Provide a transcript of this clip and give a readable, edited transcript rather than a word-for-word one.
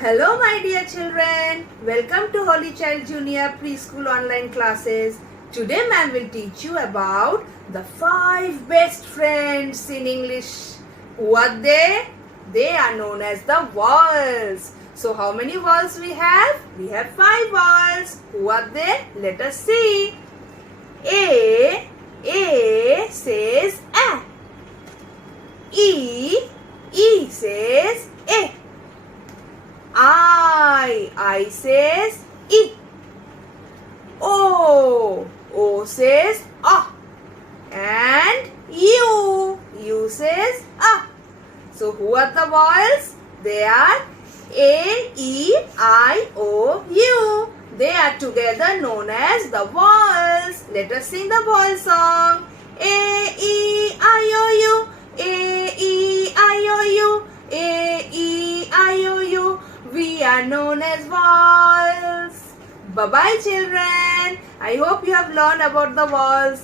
Hello my dear children, welcome to HolyChild Jr Preschool online classes. Today ma'am will teach you about the 5 best friends in English. Who are they? They are known as the vowels. So how many vowels we have? We have 5 vowels. Who are they? Let us see. A says A. E says A. I says E. O says A. And U says A. So who are the vowels? They are A, E, I, O, U. They are together known as the vowels. Let us sing the vowel song. A, E, I, O, U. A, E, I, O, U. A, E, I, O, U. We are known as vowels. Bye-bye children. I hope you have learned about the vowels.